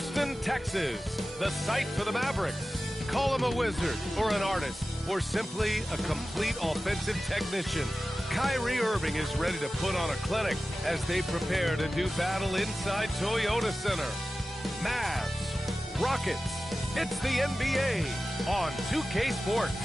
Houston, Texas, the site for the Mavericks. Call him a wizard or an artist or simply a complete offensive technician. Kyrie Irving is ready to put on a clinic as they prepare to do battle inside Toyota Center. Mavs, Rockets, it's the NBA on 2K Sports.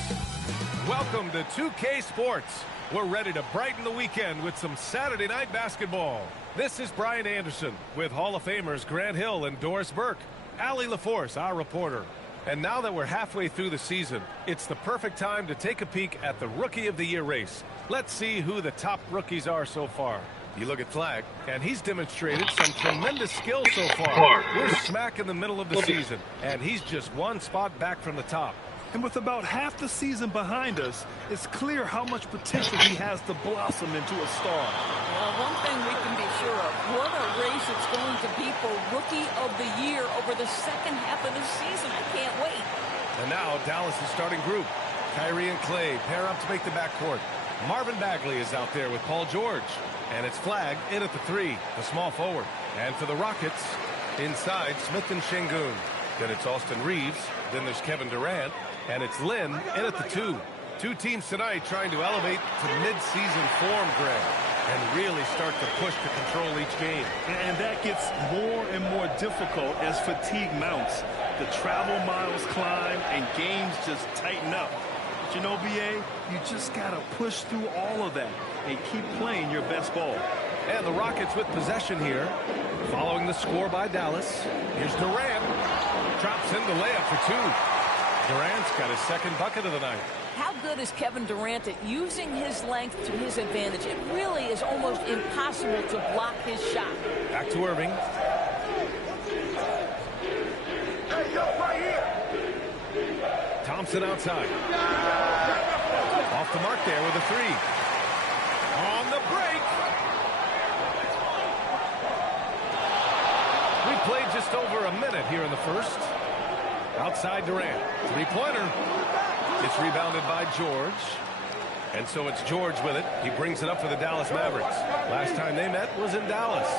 Welcome to 2K Sports. We're ready to brighten the weekend with some Saturday night basketball. This is Brian Anderson with Hall of Famers Grant Hill and Doris Burke. Allie LaForce, our reporter. And now that we're halfway through the season, it's the perfect time to take a peek at the Rookie of the Year race. Let's see who the top rookies are so far. You look at Flag, and he's demonstrated some tremendous skill so far. We're smack in the middle of the season, and he's just one spot back from the top. And with about half the season behind us, it's clear how much potential he has to blossom into a star. Well, one thing we can be sure of, what a race it's going to be for Rookie of the Year over the second half of the season. I can't wait. And now Dallas' starting group. Kyrie and Clay pair up to make the backcourt. Marvin Bagley is out there with Paul George. And it's Flag in at the 3, the small forward. And for the Rockets, inside Smith and Şengün. Then it's Austin Reeves. Then there's Kevin Durant. And it's Lin in at the 2. Two teams tonight trying to elevate to mid-season form, Greg, and really start to push to control each game. And that gets more and more difficult as fatigue mounts. The travel miles climb and games just tighten up. But you know, BA, you just got to push through all of that and keep playing your best ball. And the Rockets with possession here, following the score by Dallas. Here's Durant. Drops in the layup for 2. Durant's got his second bucket of the night. How good is Kevin Durant at using his length to his advantage? It really is almost impossible to block his shot. Back to Irving. Hey, yo, right here. Thompson outside. Off the mark there with a 3. On the break. We played just over a minute here in the first. Outside Durant. Three-pointer. It's rebounded by George. And so it's George with it. He brings it up for the Dallas Mavericks. Last time they met was in Dallas.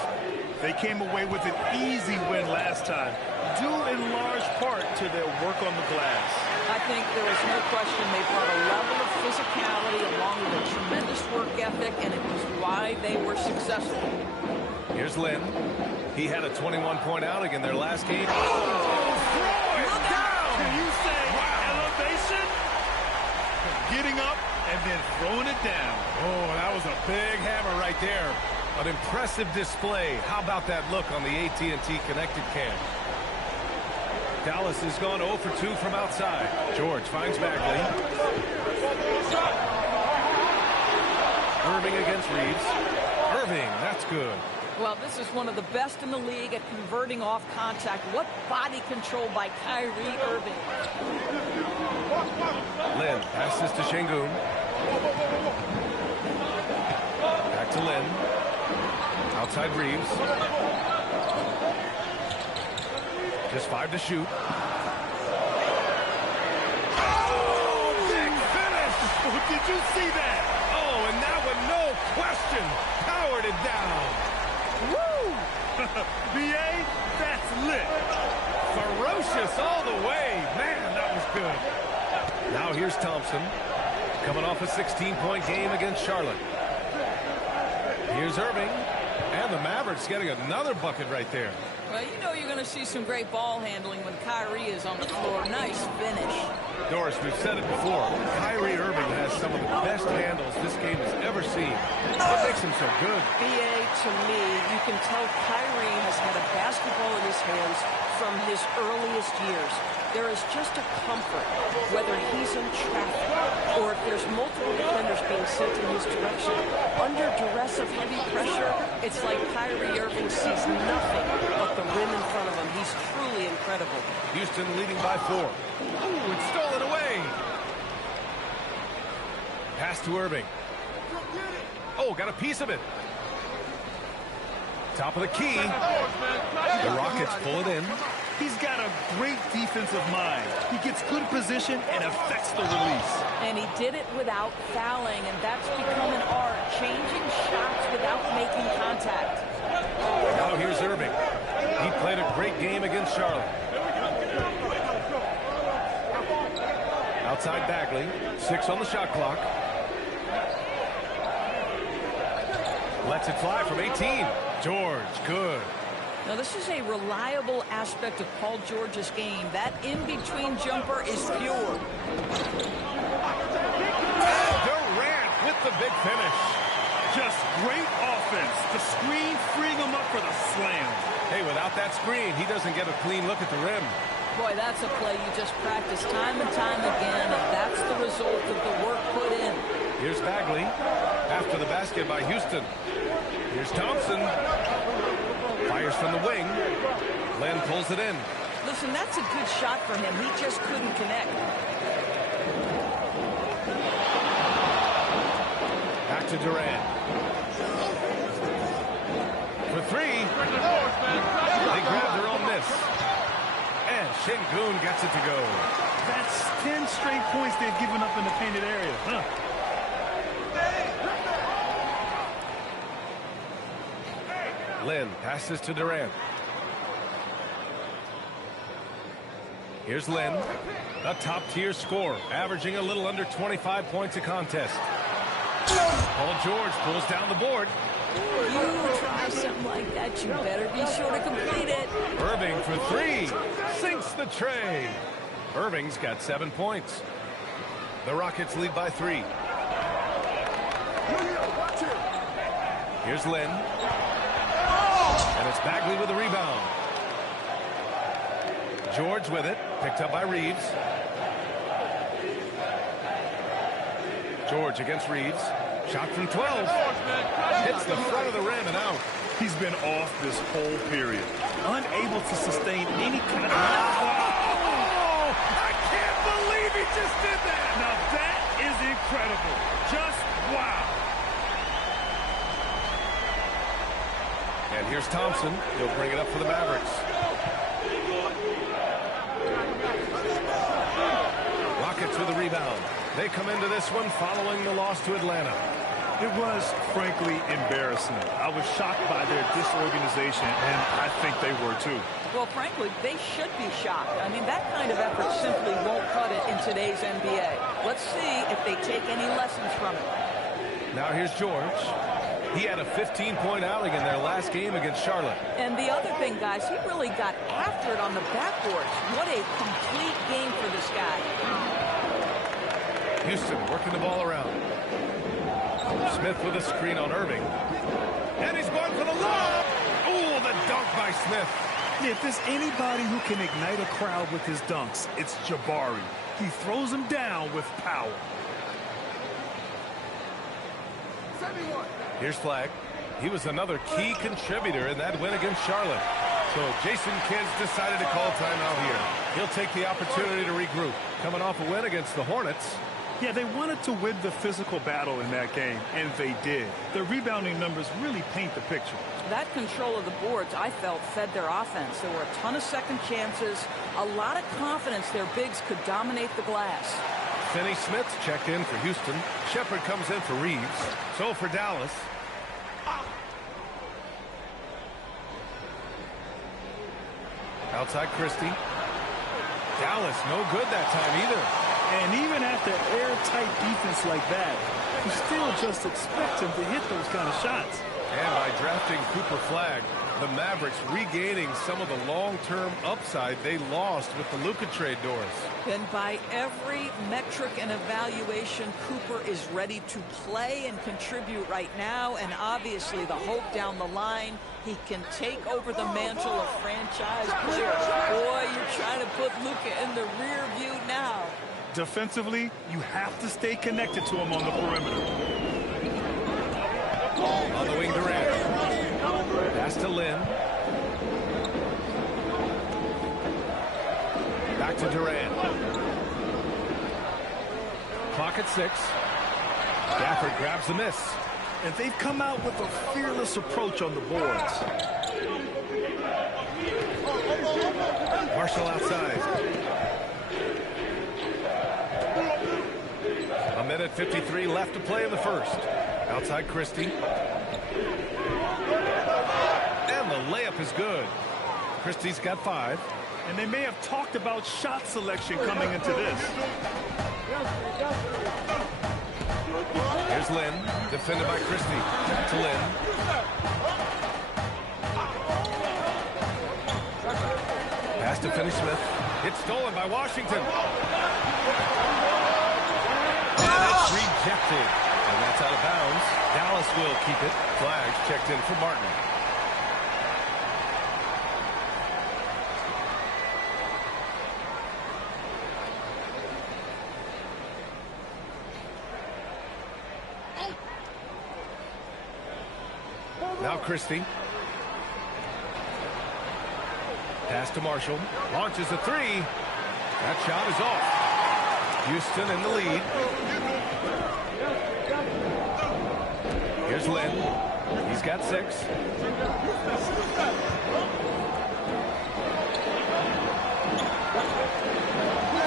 They came away with an easy win last time, due in large part to their work on the glass. I think there is no question they brought a level of physicality along with a tremendous work ethic, and it was why they were successful. Here's Lin. He had a 21-point outing in their last game. Can you say elevation? Getting up and then throwing it down. Oh, that was a big hammer right there. An impressive display. How about that look on the AT&T connected cam? Dallas has gone 0 for 2 from outside. George finds Bagley. Irving against Reeves. Irving, that's good. Well, this is one of the best in the league at converting off contact. What body control by Kyrie Irving. Lin passes to Şengün. Back to Lin. Outside Reeves. Just 5 to shoot. Oh, big finish! Did you see that? Oh, and that one, no question, powered it down. Woo! BA, that's lit. Ferocious all the way. Man, that was good. Now here's Thompson, coming off a 16-point game against Charlotte. Here's Irving, and the Mavericks getting another bucket right there. Well, you know you're going to see some great ball handling when Kyrie is on the floor. Nice finish. Doris, we've said it before. Kyrie Irving has some of the best handles this game has ever seen. What makes him so good? BA, to me, you can tell Kyrie has had a basketball in his hands from his earliest years. There is just a comfort, whether he's in traffic or if there's multiple defenders being sent in his direction. Under duress of heavy pressure, it's like Kyrie Irving sees nothing but the rim in front of him. He's truly incredible. Houston leading by 4. Ooh, it's stolen away. Pass to Irving. Oh, got a piece of it. Top of the key. The Rockets pull it in. He's got a great defensive mind. He gets good position and affects the release. And he did it without fouling, and that's become an art, changing shots without making contact. Now here's Irving. He played a great game against Charlotte. Outside Bagley. 6 on the shot clock. Lets it fly from 18. George, good. Now, this is a reliable aspect of Paul George's game. That in-between jumper is pure. Durant with the big finish. Just great offense. The screen freeing him up for the slam. Hey, without that screen, he doesn't get a clean look at the rim. Boy, that's a play you just practice time and time again, and that's the result of the work put in. Here's Bagley. After the basket by Houston. Here's Thompson. Fires from the wing. Len pulls it in. Listen, that's a good shot for him. He just couldn't connect. Back to Durant. For 3. They grab their own miss. And Şengün gets it to go. That's 10 straight points they've given up in the painted area. Huh. Lynn passes to Durant. Here's Lynn, a top-tier scorer, averaging a little under 25 points a contest. Paul George pulls down the board. You try something like that, you better be sure to complete it. Irving for 3. Sinks the tray. Irving's got 7 points. The Rockets lead by 3. Here's Lynn. And it's Bagley with the rebound. George with it. Picked up by Reeves. George against Reeves. Shot from 12. Hits the front of the rim and out. He's been off this whole period. Unable to sustain any kind of... Oh, I can't believe he just did that. Now that is incredible. Just wow. And here's Thompson. He'll bring it up for the Mavericks. Rockets with a rebound. They come into this one following the loss to Atlanta. It was, frankly, embarrassing. I was shocked by their disorganization, and I think they were, too. Well, frankly, they should be shocked. I mean, that kind of effort simply won't cut it in today's NBA. Let's see if they take any lessons from it. Now here's George. He had a 15-point outing in their last game against Charlotte. And the other thing, guys, he really got after it on the backboards. What a complete game for this guy. Houston working the ball around. Smith with a screen on Irving. And he's going for the lob. Oh, the dunk by Smith. Yeah, if there's anybody who can ignite a crowd with his dunks, it's Jabari. He throws them down with power. Here's Flagg. He was another key contributor in that win against Charlotte. So Jason Kidd's decided to call timeout here. He'll take the opportunity to regroup. Coming off a win against the Hornets. Yeah, they wanted to win the physical battle in that game, and they did. The rebounding numbers really paint the picture. That control of the boards, I felt, fed their offense. There were a ton of second chances, a lot of confidence their bigs could dominate the glass. Finney Smith's checked in for Houston. Shepard comes in for Reeves. So for Dallas. Outside Christie. Dallas no good that time either. And even after airtight defense like that, you still just expect him to hit those kind of shots. And by drafting Cooper Flagg, the Mavericks regaining some of the long-term upside they lost with the Luka trade, Doris. And by every metric and evaluation, Cooper is ready to play and contribute right now. And obviously the hope down the line, he can take over the mantle of franchise player. Boy, you're trying to put Luka in the rear view now. Defensively, you have to stay connected to him on the perimeter. On the wing, Durant. Pass to Lynn. Back to Durant. Clock at 6. Gafford grabs the miss. And they've come out with a fearless approach on the boards. Marshall outside. A minute 53 left to play in the first. Outside Christie. And the layup is good. Christie's got 5. And they may have talked about shot selection coming into this. Here's Lynn, defended by Christie. To Lynn. Pass to Finney-Smith. It's stolen by Washington. And it's rejected. And that's out of bounds. Dallas will keep it. Flags checked in for Martin. Now Christie. Pass to Marshall. Launches a three. That shot is off. Houston in the lead. Here's Lynn. He's got 6.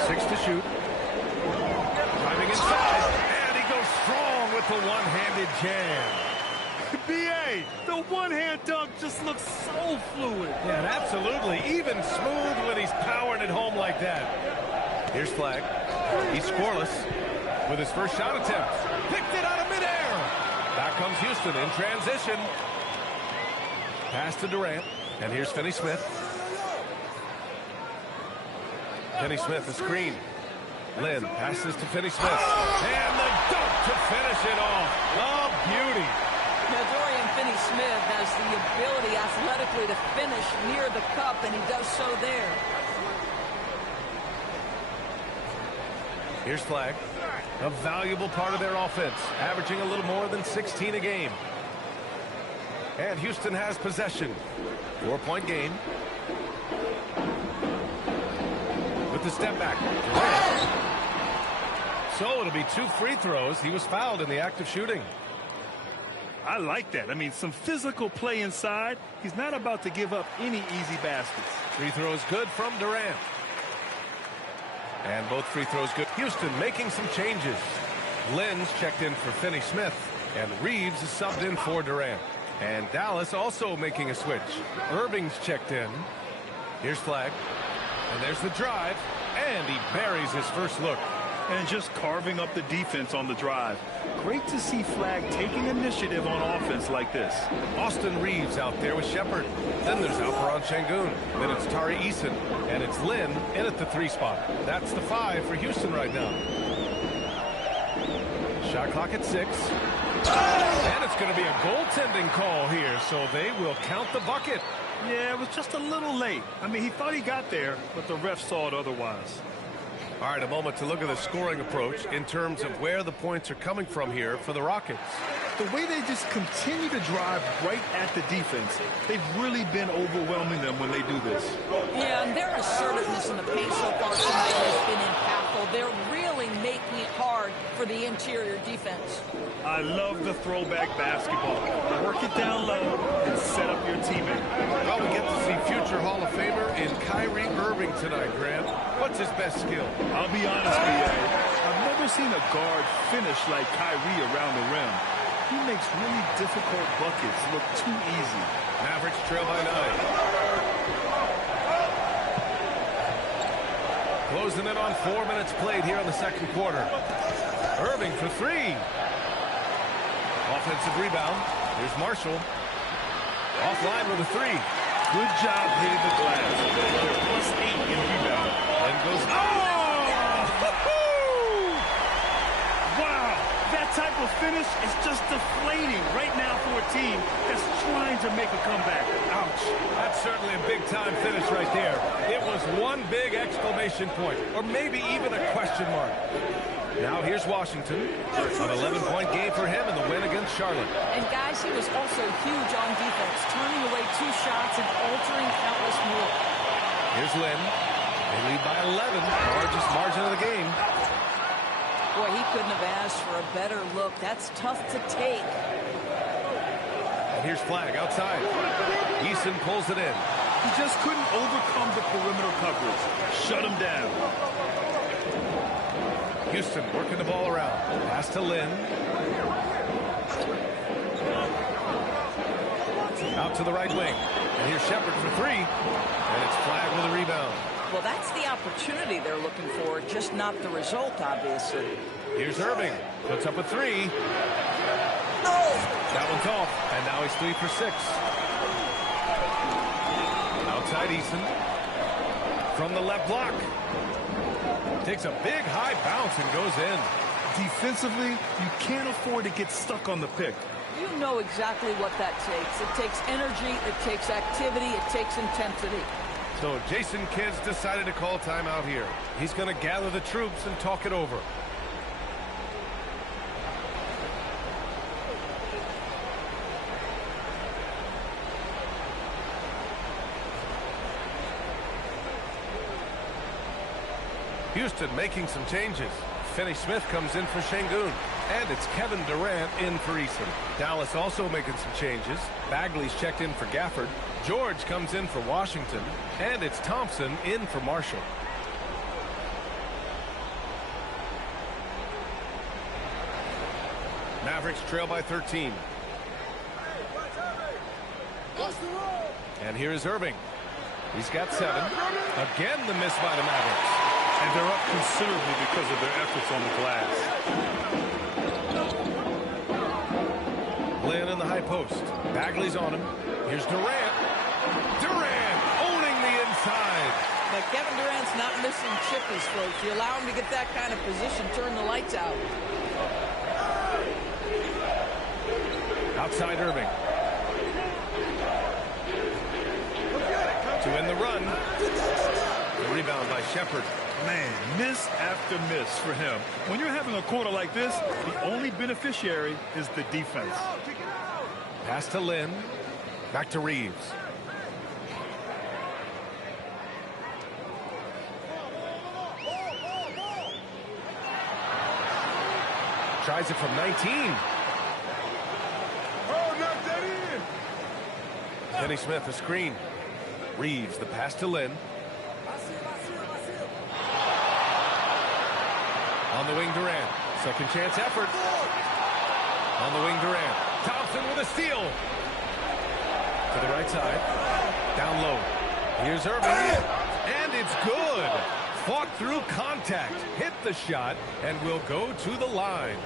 6 to shoot. Driving inside. And he goes strong with the one-handed jam. B.A., the one-hand dunk just looks so fluid. Yeah, absolutely. Even smooth when he's powering it home like that. Here's Flag. He's scoreless with his first shot attempt. Picked it out of midair. Back comes Houston in transition. Pass to Durant. And here's Finney-Smith. Finney-Smith, a screen. Lynn passes to Finney-Smith. And the dunk to finish it off. Oh, beauty. Now, Dorian Finney-Smith has the ability athletically to finish near the cup, and he does so there. Here's Flag. A valuable part of their offense, averaging a little more than 16 a game. And Houston has possession. 4-point game. With the step back. So it'll be 2 free throws. He was fouled in the act of shooting. I like that. I mean, some physical play inside. He's not about to give up any easy baskets. Free throws good from Durant. And both free throws good. Houston making some changes. Lynn's checked in for Finney-Smith. And Reeves is subbed in for Durant. And Dallas also making a switch. Irving's checked in. Here's Flag. And there's the drive. And he buries his first look. And just carving up the defense on the drive. Great to see Flag taking initiative on offense like this. Austin Reeves out there with Shepard. Then there's Alperon Şengün. Then it's Tari Eason. And it's Lynn in at the 3 spot. That's the 5 for Houston right now. Shot clock at 6. And it's going to be a goaltending call here, so they will count the bucket. Yeah, it was just a little late. I mean, he thought he got there, but the ref saw it otherwise. All right, a moment to look at the scoring approach in terms of where the points are coming from here for the Rockets. The way they just continue to drive right at the defense, they've really been overwhelming them when they do this. Yeah, and their assertiveness in the paint so far tonight has been impactful. They're really making it hard for the interior defense. I love the throwback basketball. Work it down low and set up your teammate. Well, we get to see future Hall of Famer in Kyrie Irving tonight, Grant. What's his best skill? I'll be honest, B.A. I've never seen a guard finish like Kyrie around the rim. He makes really difficult buckets look too easy. Mavericks trail by 9. Closing in on 4 minutes played here in the second quarter. Irving for 3. Offensive rebound. Here's Marshall. Offline with a 3. Good job hitting the glass. They're +8 in rebound. And goes, Wow, that type of finish is just deflating right now for a team that's trying to make a comeback. Ouch. That's certainly a big-time finish right there. It was one big exclamation point, or maybe even a question mark. Now here's Washington. An 11-point game for him in the win against Charlotte. And guys, he was also huge on defense, turning away 2 shots and altering countless more. Here's Lynn. They lead by 11, largest margin of the game. Boy, he couldn't have asked for a better look. That's tough to take. And here's Flag outside. Eason pulls it in. He just couldn't overcome the perimeter coverage. Shut him down. Houston working the ball around. Pass to Lynn. Out to the right wing. And here's Shepard for 3. And it's Flag with a rebound. Well, that's the opportunity they're looking for, just not the result, obviously. Here's Irving. Puts up a three. Oh! That one's off, and now he's 3 for 6. Outside Eason. From the left block. Takes a big high bounce and goes in. Defensively, you can't afford to get stuck on the pick. You know exactly what that takes. It takes energy, it takes activity, it takes intensity. So Jason Kidd's decided to call timeout here. He's going to gather the troops and talk it over. Houston making some changes. Finney Smith comes in for Şengün. And it's Kevin Durant in for Eason. Dallas also making some changes. Bagley's checked in for Gafford. George comes in for Washington. And it's Thompson in for Marshall. Mavericks trail by 13. And here is Irving. He's got 7. Again, the miss by the Mavericks. And they're up considerably because of their efforts on the glass. Lynn in the high post. Bagley's on him. Here's Durant. Durant owning the inside. But Kevin Durant's not missing chippies, folks. You allow him to get that kind of position, turn the lights out. Outside Irving. To end the run. The rebound by Shepherd. Man, miss after miss for him. When you're having a quarter like this, the only beneficiary is the defense. Pass to Lynn. Back to Reeves. Tries it from 19. Oh, knock that in. Finney Smith, a screen. Reeves, the pass to Lynn. On the wing, Durant. Second chance effort. On the wing, Durant. Thompson with a steal. To the right side. Down low. Here's Irving. And it's good. Fought through contact. Hit the shot and will go to the line.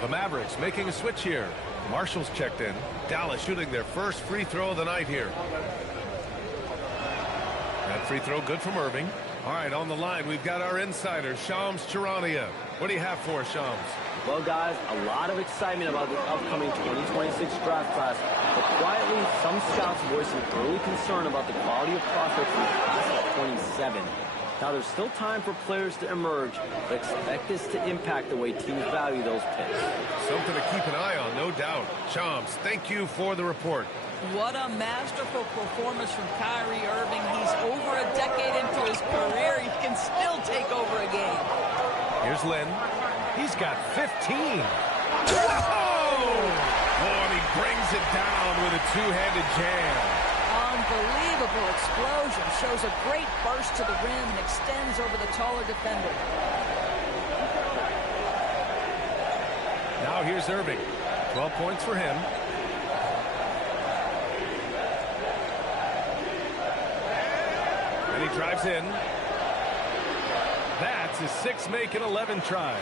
The Mavericks making a switch here. Marshall's checked in. Dallas shooting their first free throw of the night here. That free throw good from Irving. All right, on the line, we've got our insider, Shams Charania. What do you have for us, Shams? Well, guys, a lot of excitement about the upcoming 2026 draft class, but quietly, some scouts voicing early concern about the quality of prospects in the class of 27. Now, there's still time for players to emerge, but expect this to impact the way teams value those picks. Something to keep an eye on, no doubt. Shams, thank you for the report. What a masterful performance from Kyrie Irving. He's over a decade into his career. He can still take over a game. Here's Lynn. He's got 15. Whoa! Oh, and he brings it down with a two-handed jam. Unbelievable explosion. Shows a great burst to the rim and extends over the taller defender. Now here's Irving. 12 points for him. And he drives in. That's his 6th make in 11 tries.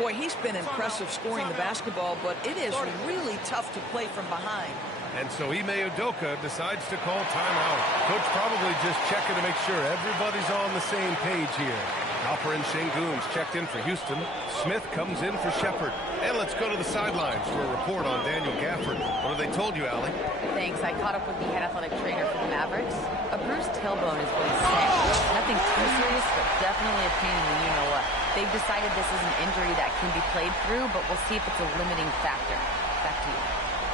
Boy, he's been impressive scoring the basketball, but it is really tough to play from behind. And so Ime Udoka decides to call timeout. Coach probably just checking to make sure everybody's on the same page here. Alperen Şengün's checked in for Houston. Smith comes in for Shepherd. And let's go to the sidelines for a report on Daniel Gafford. What have they told you, Allie? Thanks. I caught up with the head athletic trainer for the Mavericks. A bruised tailbone is what he's saying. Nothing too serious, but definitely a pain in the you-know-what. They've decided this is an injury that can be played through, but we'll see if it's a limiting factor. Back to you.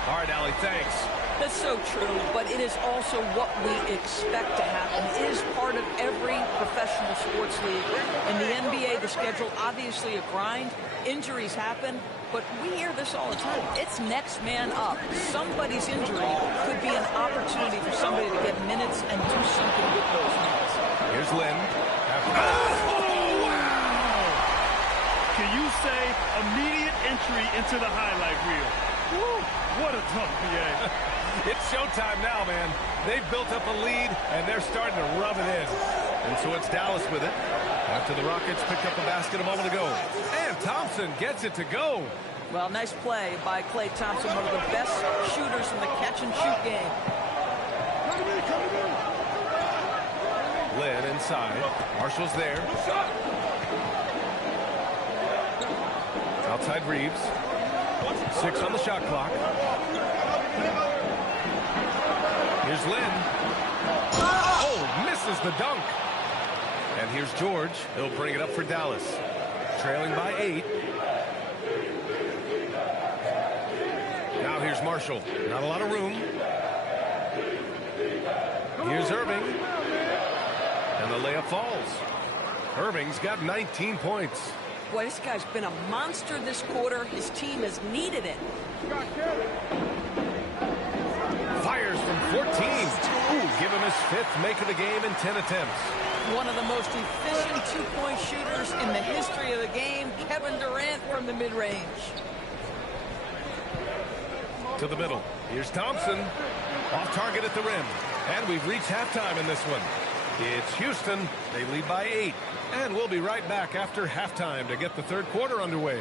All right, Allie, thanks. That's so true, but it is also what we expect to happen. It is part of every professional sports league. In the NBA, the schedule, obviously a grind. Injuries happen, but we hear this all the time. It's next man up. Somebody's injury could be an opportunity for somebody to get minutes and do something with those minutes. Here's Lynn. Oh, wow! Can you say immediate entry into the highlight reel? Woo, what a dunk, BA. It's showtime now, man. They've built up a lead, and they're starting to rub it in. And so it's Dallas with it. After the Rockets picked up a basket a moment ago. And Thompson gets it to go. Well, nice play by Klay Thompson, one of the best shooters in the catch-and-shoot game. Lynn inside. Marshall's there. Outside Reeves. 6 on the shot clock. Here's Lynn. Oh, misses the dunk. And here's George. He'll bring it up for Dallas. Trailing by 8. Now here's Marshall. Not a lot of room. Here's Irving. And the layup falls. Irving's got 19 points. Boy, this guy's been a monster this quarter. His team has needed it. Fires from 14. Ooh, give him his 5th make of the game in 10 attempts. One of the most efficient two-point shooters in the history of the game, Kevin Durant from the mid-range. To the middle. Here's Thompson. Off target at the rim. And we've reached halftime in this one. It's Houston. They lead by 8. And we'll be right back after halftime to get the third quarter underway.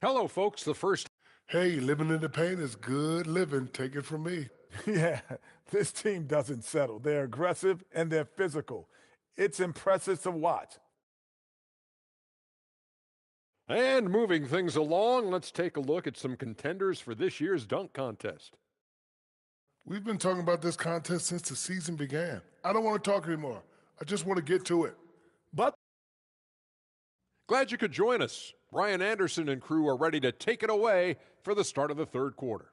Hello, folks. The first. Hey, living in the paint is good living. Take it from me. Yeah, this team doesn't settle. They're aggressive and they're physical. It's impressive to watch. And moving things along, let's take a look at some contenders for this year's dunk contest. We've been talking about this contest since the season began. I don't want to talk anymore. I just want to get to it. But glad you could join us. Brian Anderson and crew are ready to take it away for the start of the third quarter.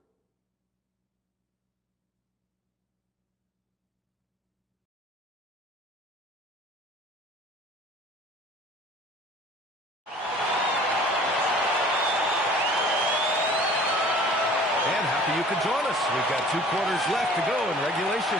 And happy you could join us. We've got 2 quarters left to go in regulation.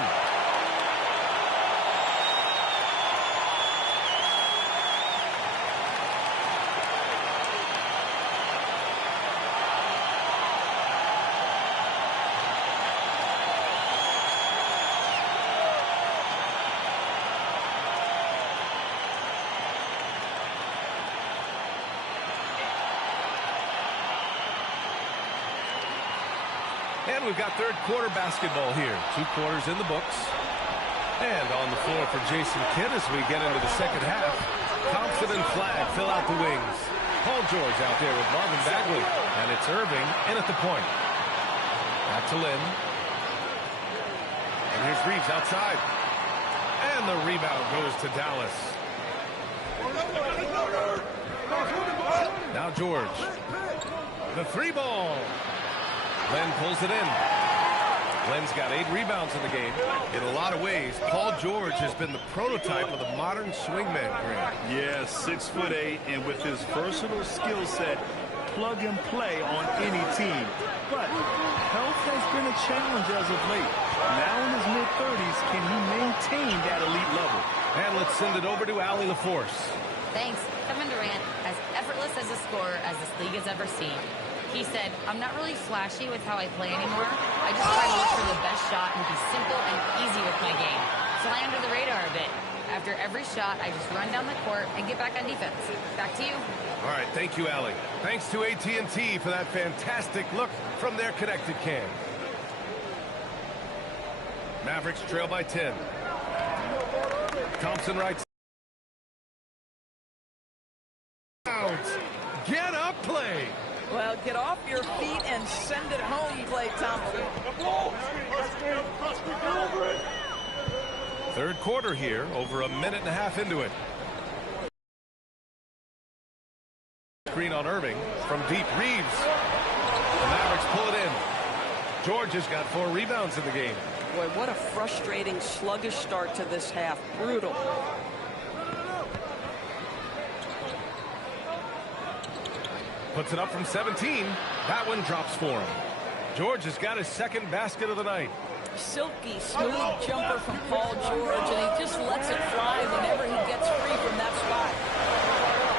And we've got third quarter basketball here. 2 quarters in the books. And on the floor for Jason Kidd as we get into the second half. Thompson and Flagg fill out the wings. Paul George out there with Marvin Bagley. And it's Irving in at the point. Back to Lynn. And here's Reeves outside. And the rebound goes to Dallas. Now George. The 3-ball. Len pulls it in. Len's got 8 rebounds in the game. In a lot of ways, Paul George has been the prototype of the modern swingman, Grant. Yeah, 6'8", and with his versatile skill set, plug and play on any team. But health has been a challenge as of late. Now in his mid-30s, can he maintain that elite level? And let's send it over to Allie LaForce. Thanks. Kevin Durant, as effortless as a scorer as this league has ever seen. He said, I'm not really flashy with how I play anymore. I just try to look for the best shot and be simple and easy with my game. Fly under the radar a bit. After every shot, I just run down the court and get back on defense. Back to you. All right, thank you, Allie. Thanks to AT&T for that fantastic look from their connected cam. Mavericks trail by 10. Thompson right. Get up play. Well, get off your feet and send it home, Klay Thompson. Third quarter here, over a minute and a half into it. screen on Irving. From deep, Reeves. The Mavericks pull it in. George has got 4 rebounds in the game. Boy, what a frustrating, sluggish start to this half. Brutal. Puts it up from 17. That one drops for him. George has got his second basket of the night. Silky, smooth jumper from Paul George, and he just lets it fly whenever he gets free from that spot.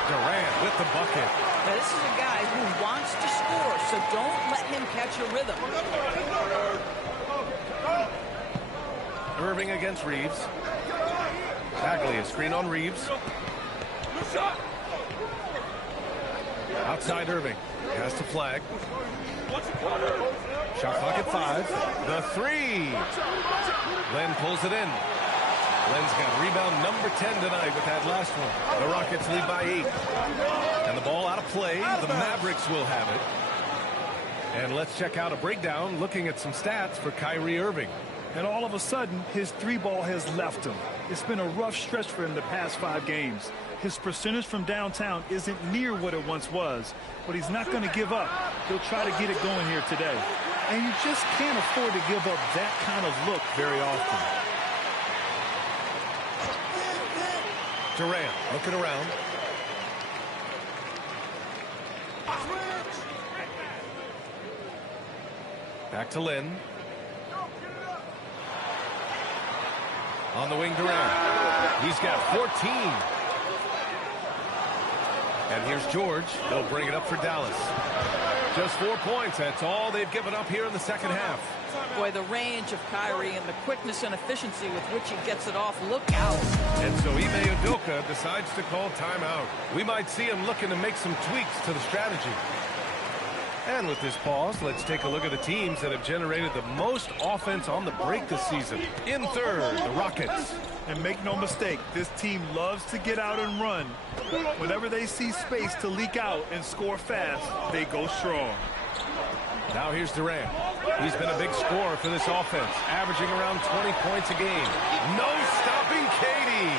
Durant with the bucket. Now, this is a guy who wants to score, so don't let him catch a rhythm. Irving against Reeves. Bagley, a screen on Reeves. Outside Irving. Has to flag. Shot clock at 5. The 3. Len pulls it in. Len's got rebound number 10 tonight with that last one. The Rockets lead by 8. And the ball out of play. The Mavericks will have it. And let's check out a breakdown looking at some stats for Kyrie Irving. And all of a sudden, his 3-ball has left him. It's been a rough stretch for him the past 5 games. His percentage from downtown isn't near what it once was, but he's not going to give up. He'll try to get it going here today. And you just can't afford to give up that kind of look very often. Durant looking around. Back to Lynn. On the wing, Durant. He's got 14. And here's George. They'll bring it up for Dallas. Just 4 points. That's all they've given up here in the second half. Boy, the range of Kyrie and the quickness and efficiency with which he gets it off. Look out. And so Ime Udoka decides to call timeout. We might see him looking to make some tweaks to the strategy. And with this pause, let's take a look at the teams that have generated the most offense on the break this season. In third, the Rockets. And make no mistake, this team loves to get out and run. Whenever they see space to leak out and score fast, they go strong. Now here's Durant. He's been a big scorer for this offense, averaging around 20 points a game. No stopping Katie.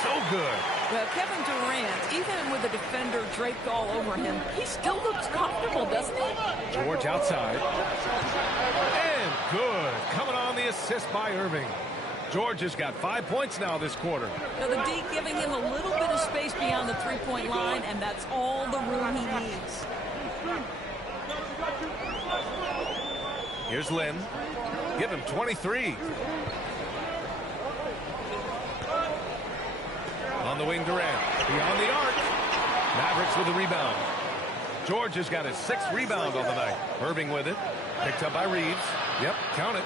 So good. Well, Kevin Durant, even with a defender draped all over him, he still looks comfortable, doesn't he? George outside. And good. Coming on the assist by Irving. George has got 5 points now this quarter. Now the D giving him a little bit of space beyond the three-point line, and that's all the room he needs. Here's Lynn. Give him 23. On the wing, Durant. Beyond the arc. Mavericks with the rebound. George has got his 6th rebound on the night. Irving with it. Picked up by Reeves. Yep, count it.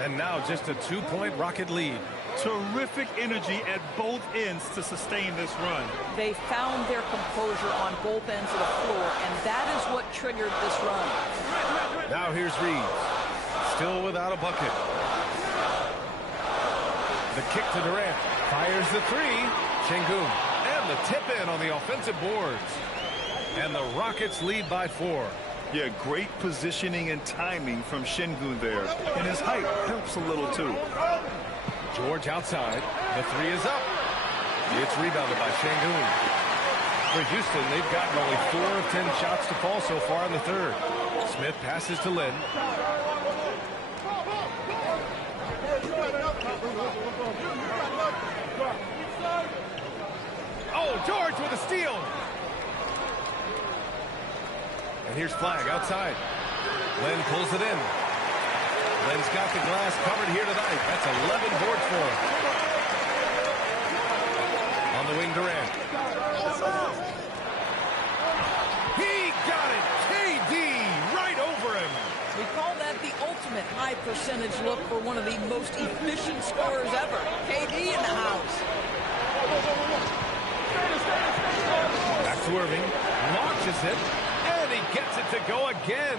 And now just a 2-point Rocket lead. Terrific energy at both ends to sustain this run. They found their composure on both ends of the floor, and that is what triggered this run. Now here's Reeves. Still without a bucket. The kick to Durant. Fires the 3. Şengün. And the tip in on the offensive boards. And the Rockets lead by 4. Yeah, great positioning and timing from Şengün there. And his height helps a little too. George outside. The 3 is up. It's rebounded by Şengün. For Houston, they've gotten only 4 of 10 shots to fall so far in the third. Smith passes to Lynn. Oh, George with a steal. And here's Flag outside. Len pulls it in. Len's got the glass covered here tonight. That's 11 boards for him. On the wing, Durant. He got it. KD right over him. We call that the ultimate high percentage look for one of the most efficient scorers ever. KD in the house. Back to Irving. Launches it. And he gets it to go again.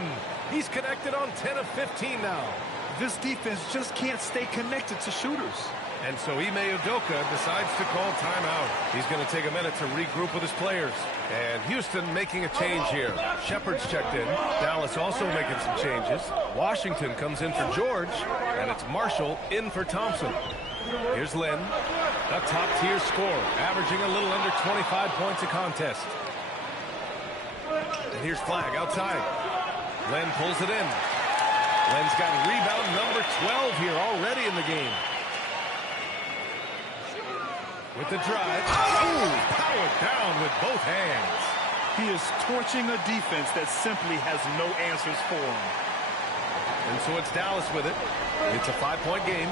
He's connected on 10 of 15 now. This defense just can't stay connected to shooters. And so Ime Udoka decides to call timeout. He's going to take a minute to regroup with his players. And Houston making a change here. Shepard's checked in. Dallas also making some changes. Washington comes in for George. And it's Marshall in for Thompson. Here's Lynn, a top-tier scorer, averaging a little under 25 points a contest. And here's Flag outside. Len pulls it in. Len's got rebound number 12 here already in the game. With the drive. Oh, powered down with both hands. He is torching a defense that simply has no answers for him. And so it's Dallas with it. It's a 5-point game.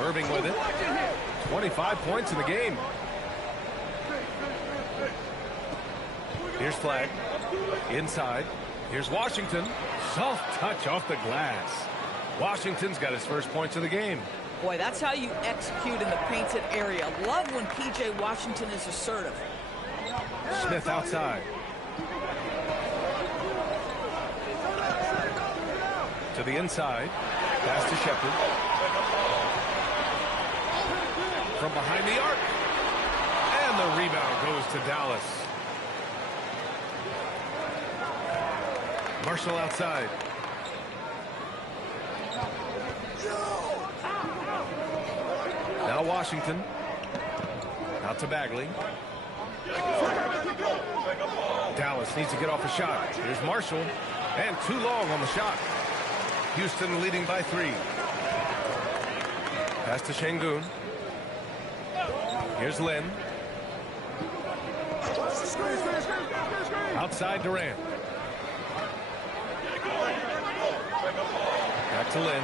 Irving with it. 25 points in the game. Here's Flag. Inside. Here's Washington. Soft touch off the glass. Washington's got his first points of the game. Boy, that's how you execute in the painted area. Love when P.J. Washington is assertive. Smith outside. To the inside. Pass to Shepard. From behind the arc. And the rebound goes to Dallas. Marshall outside. Now Washington. Out to Bagley. Dallas needs to get off a shot. Here's Marshall. And too long on the shot. Houston leading by 3. Pass to Şengün. Here's Lin. Outside Durant. Back to Lin.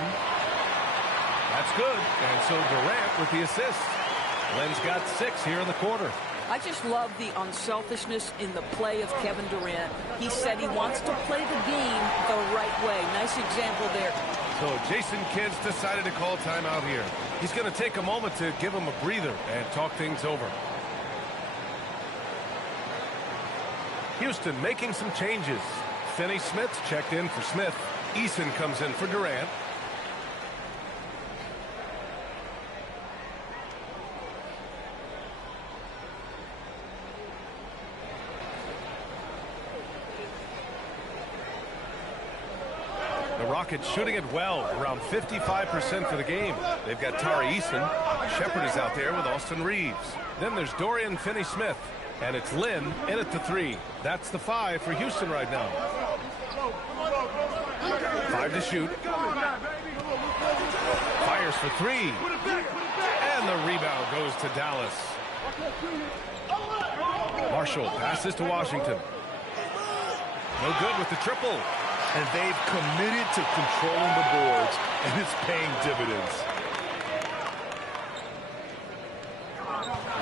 That's good. And so Durant with the assist. Lin's got 6 here in the quarter. I just love the unselfishness in the play of Kevin Durant. He said he wants to play the game the right way. Nice example there. So Jason Kidd's decided to call timeout here. He's going to take a moment to give him a breather and talk things over. Houston making some changes. Finney Smith checked in for Smith. Eason comes in for Durant. The Rockets shooting it well, around 55% for the game. They've got Tari Eason. Shepard is out there with Austin Reeves. Then there's Dorian Finney-Smith. And it's Lin in at the 3. That's the 5 for Houston right now. 5 to shoot. Fires for 3. And the rebound goes to Dallas. Marshall passes to Washington. No good with the triple. And they've committed to controlling the boards, and it's paying dividends.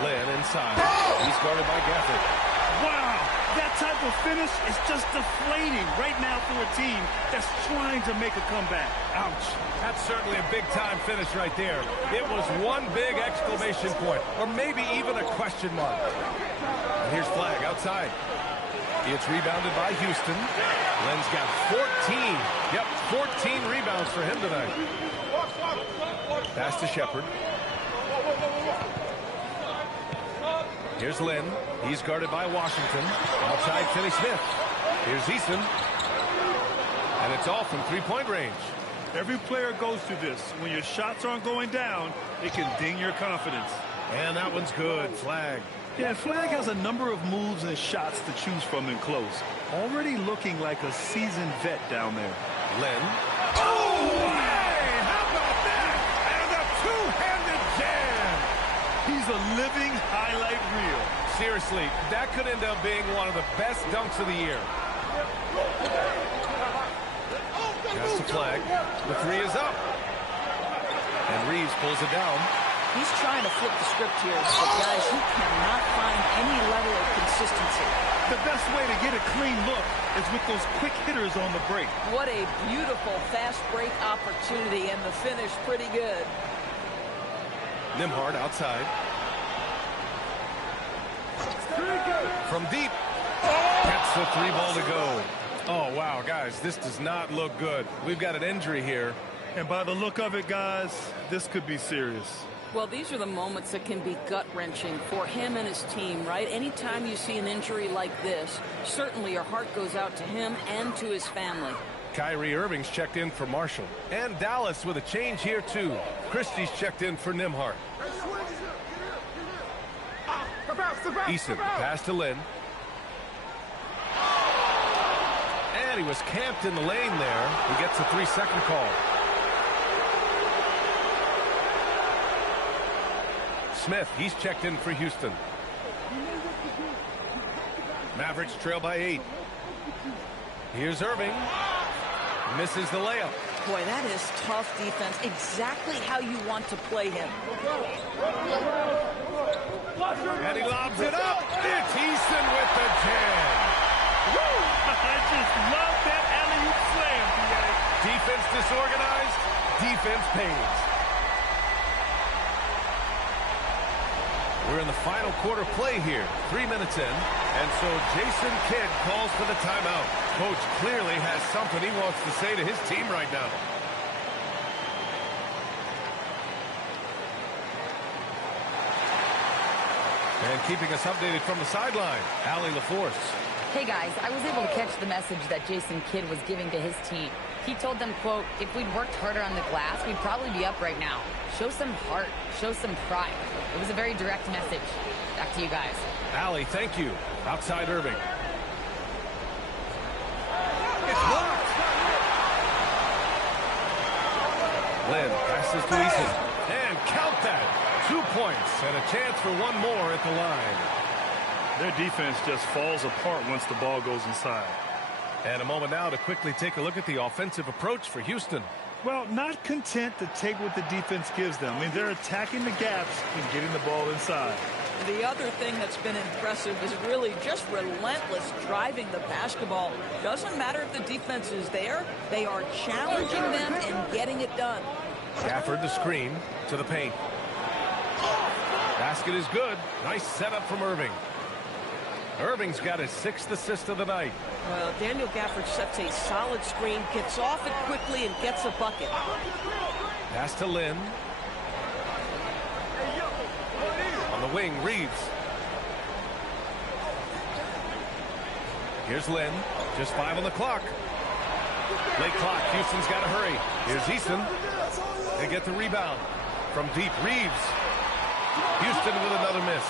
Lin inside. He's guarded by Gafford. Wow, that type of finish is just deflating right now for a team that's trying to make a comeback. Ouch. That's certainly a big-time finish right there. It was one big exclamation point, or maybe even a question mark. And here's Flag outside. It's rebounded by Houston. Len's got 14. Yep, 14 rebounds for him tonight. Pass to Shepard. Here's Lin. He's guarded by Washington. Outside Finney-Smith. Here's Eason. And it's off from 3-point range. Every player goes through this. When your shots aren't going down, it can ding your confidence. And that one's good. Flag. Yeah, Flag has a number of moves and shots to choose from in close. Already looking like a seasoned vet down there. Lin. Oh, hey! How about that? And a two-handed jam! He's a living highlight reel. Seriously, that could end up being one of the best dunks of the year. Pass to Flag. The 3 is up. And Reeves pulls it down. He's trying to flip the script here, but guys, he cannot find any level of consistency. The best way to get a clean look is with those quick hitters on the break. What a beautiful fast break opportunity, and the finish pretty good. Nembhard outside. From deep. Gets the 3 ball to go. Oh, wow, guys, this does not look good. We've got an injury here. And by the look of it, guys, this could be serious. Well, these are the moments that can be gut-wrenching for him and his team, right? Anytime you see an injury like this, certainly your heart goes out to him and to his family. Kyrie Irving's checked in for Marshall. And Dallas with a change here, too. Christie's checked in for Nembhard. Eason, pass to Lynn. And he was camped in the lane there. He gets a 3-second call. Smith, he's checked in for Houston. Mavericks trail by 8. Here's Irving. Misses the layup. Boy, that is tough defense. Exactly how you want to play him. And he lobs it up. It's Eason with the jam. I just love that alley-oop slam, B.A. Defense disorganized. Defense pays. We're in the final quarter play here. 3 minutes in. And so Jason Kidd calls for the timeout. Coach clearly has something he wants to say to his team right now. And keeping us updated from the sideline, Allie LaForce. Hey guys, I was able to catch the message that Jason Kidd was giving to his team. He told them, quote, if we'd worked harder on the glass, we'd probably be up right now. Show some heart, show some pride. It was a very direct message. Back to you guys. Allie, thank you. Outside Irving. It's blocked. Lynn passes to Eason. And count that. 2 points and a chance for one more at the line. Their defense just falls apart once the ball goes inside. And a moment now to quickly take a look at the offensive approach for Houston. Well, not content to take what the defense gives them. I mean, they're attacking the gaps and getting the ball inside. The other thing that's been impressive is really just relentless driving the basketball. Doesn't matter if the defense is there. They are challenging them and getting it done. Gafford the screen to the paint. Basket is good. Nice setup from Irving. Irving's got his 6th assist of the night. Well, Daniel Gafford sets a solid screen, gets off it quickly, and gets a bucket. Pass to Lynn. On the wing, Reeves. Here's Lynn. Just 5 on the clock. Late clock. Houston's got to hurry. Here's Eason. They get the rebound. From deep, Reeves. Houston with another miss.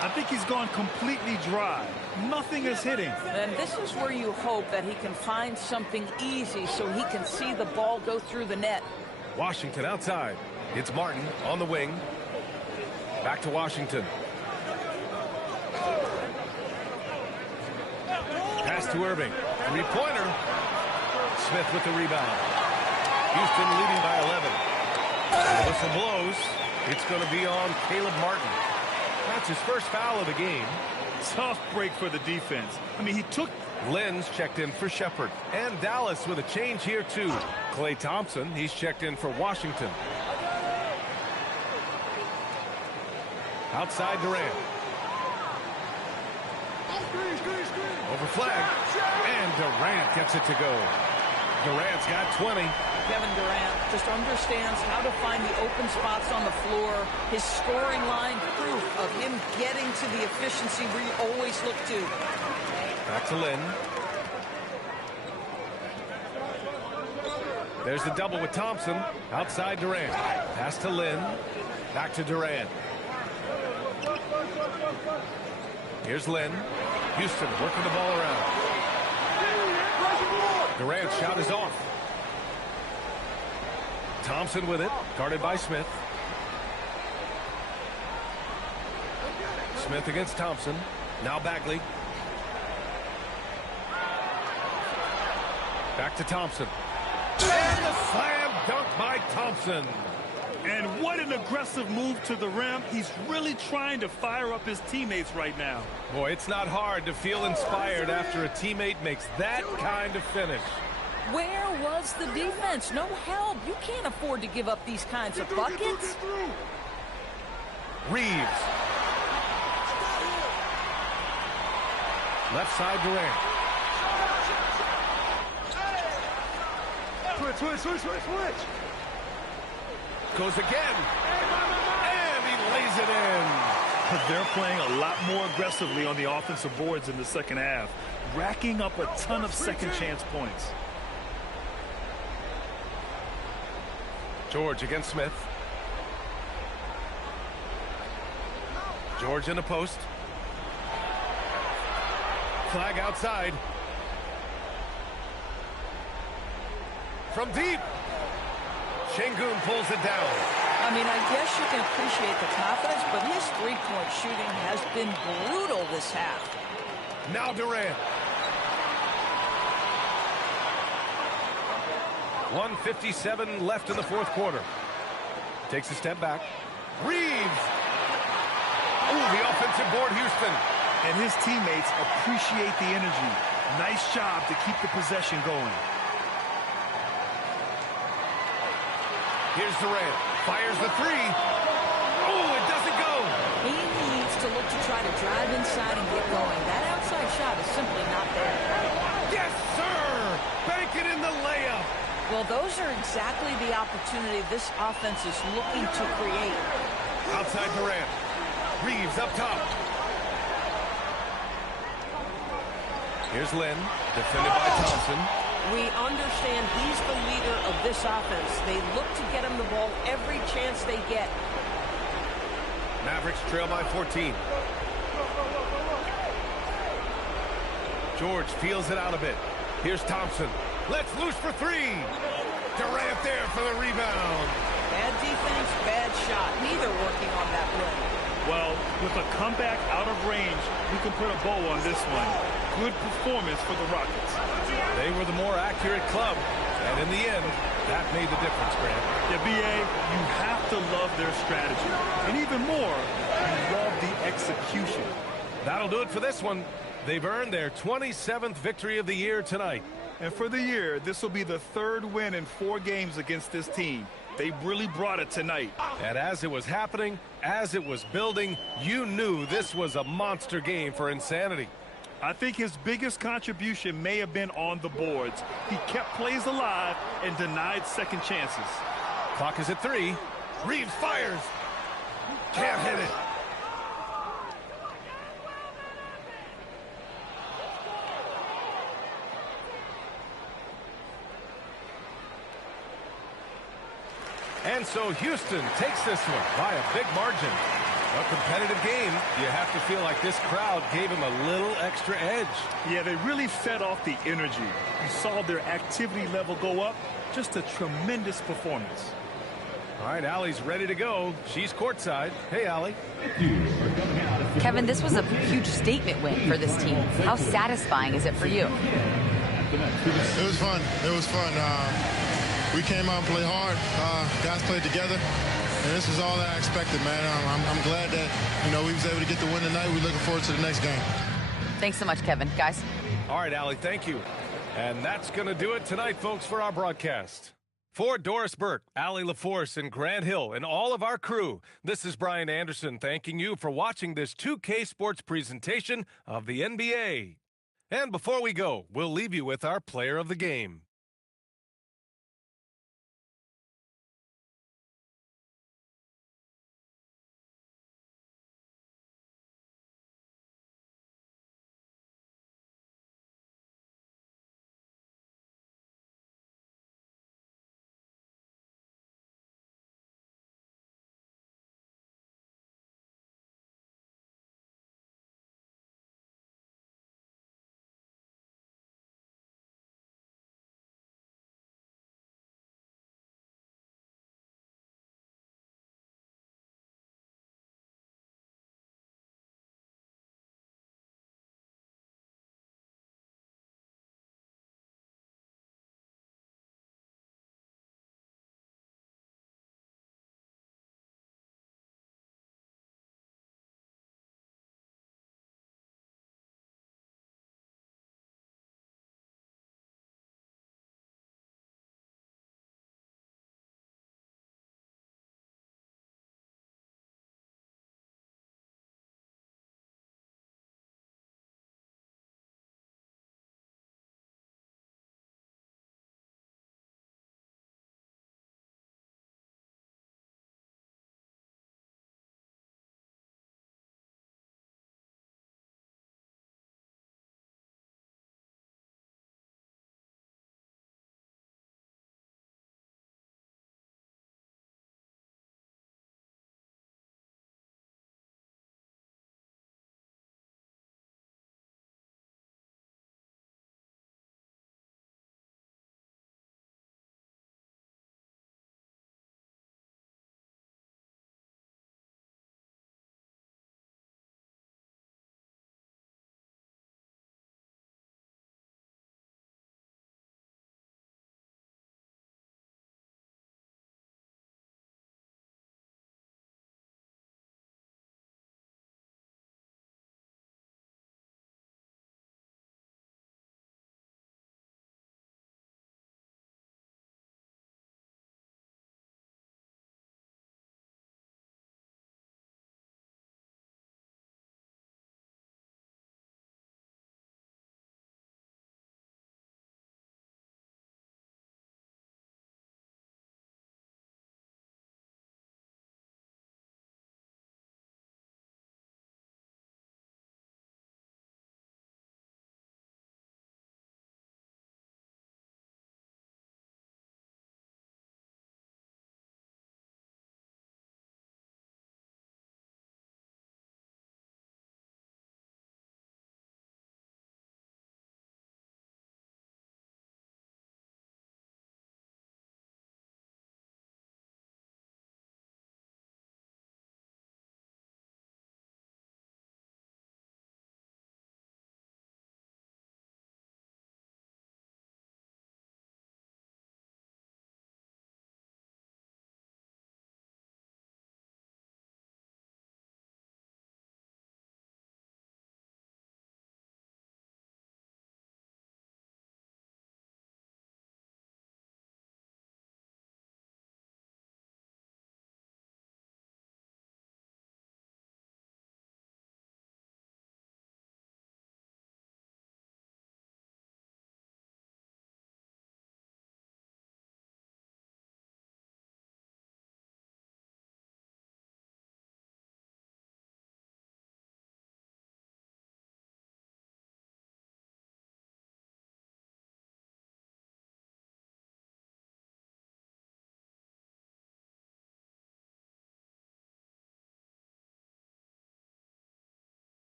I think he's gone completely dry. Nothing is hitting. And this is where you hope that he can find something easy so he can see the ball go through the net. Washington outside. It's Martin on the wing. Back to Washington. Pass to Irving. 3-pointer. Smith with the rebound. Houston leading by 11. And the whistle blows. It's going to be on Caleb Martin. That's his first foul of the game. Tough break for the defense. I mean, he took... Lynn's checked in for Shepherd. And Dallas with a change here, too. Klay Thompson, he's checked in for Washington. Outside Durant. Over flag. And Durant gets it to go. Durant's got 20. Kevin Durant just understands how to find the open spots on the floor. His scoring line, proof of him getting to the efficiency we always look to. Back to Lynn. There's the double with Thompson. Outside Durant. Pass to Lynn. Back to Durant. Here's Lynn. Houston working the ball around. Durant's shot is off. Thompson with it, guarded by Smith. Smith against Thompson. Now Bagley. Back to Thompson. And the slam dunk by Thompson. And what an aggressive move to the rim. He's really trying to fire up his teammates right now. Boy, it's not hard to feel inspired after a teammate makes that kind of finish. Where was the defense? No help. You can't afford to give up these kinds of buckets. Reeves. Left side Durant. Switch. Goes again. And he lays it in. They're playing a lot more aggressively on the offensive boards in the second half, racking up a ton of second chance points. George against Smith. George in the post. Flag outside. From deep. Şengün pulls it down. I mean, I guess you can appreciate the confidence, but his three-point shooting has been brutal this half. Now Durant. 1:57 left in the fourth quarter. Takes a step back. Reeves. Ooh, the offensive board, Houston. And his teammates appreciate the energy. Nice job to keep the possession going. Here's Durant. Fires the three. Ooh, it doesn't go. He needs to look to try to drive inside and get going. That outside shot is simply not there. Yes, sir! Bank it in the layup. Well, those are exactly the opportunity this offense is looking to create. Outside Durant. Reeves up top. Here's Lynn, defended by Thompson. We understand he's the leader of this offense. They look to get him the ball every chance they get. Mavericks trail by 14. George feels it out a bit. Here's Thompson. Let's loose for three. Durant there for the rebound. Bad defense, bad shot. Neither working on that win. Well, with a comeback out of range, we can put a bow on this one. Good performance for the Rockets. They were the more accurate club, and in the end, that made the difference, Grant. Yeah, B.A., you have to love their strategy. And even more, you love the execution. That'll do it for this one. They've earned their 27th victory of the year tonight. And for the year, this will be the third win in 4 games against this team. They really brought it tonight. And as it was happening, as it was building, you knew this was a monster game for Insanity. I think his biggest contribution may have been on the boards. He kept plays alive and denied second chances. Clock is at 3. Reeves fires. Can't hit it. And so Houston takes this one by a big margin. A competitive game. You have to feel like this crowd gave him a little extra edge. Yeah, they really fed off the energy. You saw their activity level go up. Just a tremendous performance. All right, Allie's ready to go. She's courtside. Hey, Allie. Kevin, this was a huge statement win for this team. How satisfying is it for you? It was fun. It was fun. We came out and played hard. Guys played together. And this is all that I expected, man. I'm glad that, we was able to get the win tonight. We're looking forward to the next game. Thanks so much, Kevin. Guys. All right, Allie, thank you. And that's going to do it tonight, folks, for our broadcast. For Doris Burke, Allie LaForce, and Grant Hill, and all of our crew, this is Brian Anderson thanking you for watching this 2K Sports presentation of the NBA. And before we go, we'll leave you with our player of the game.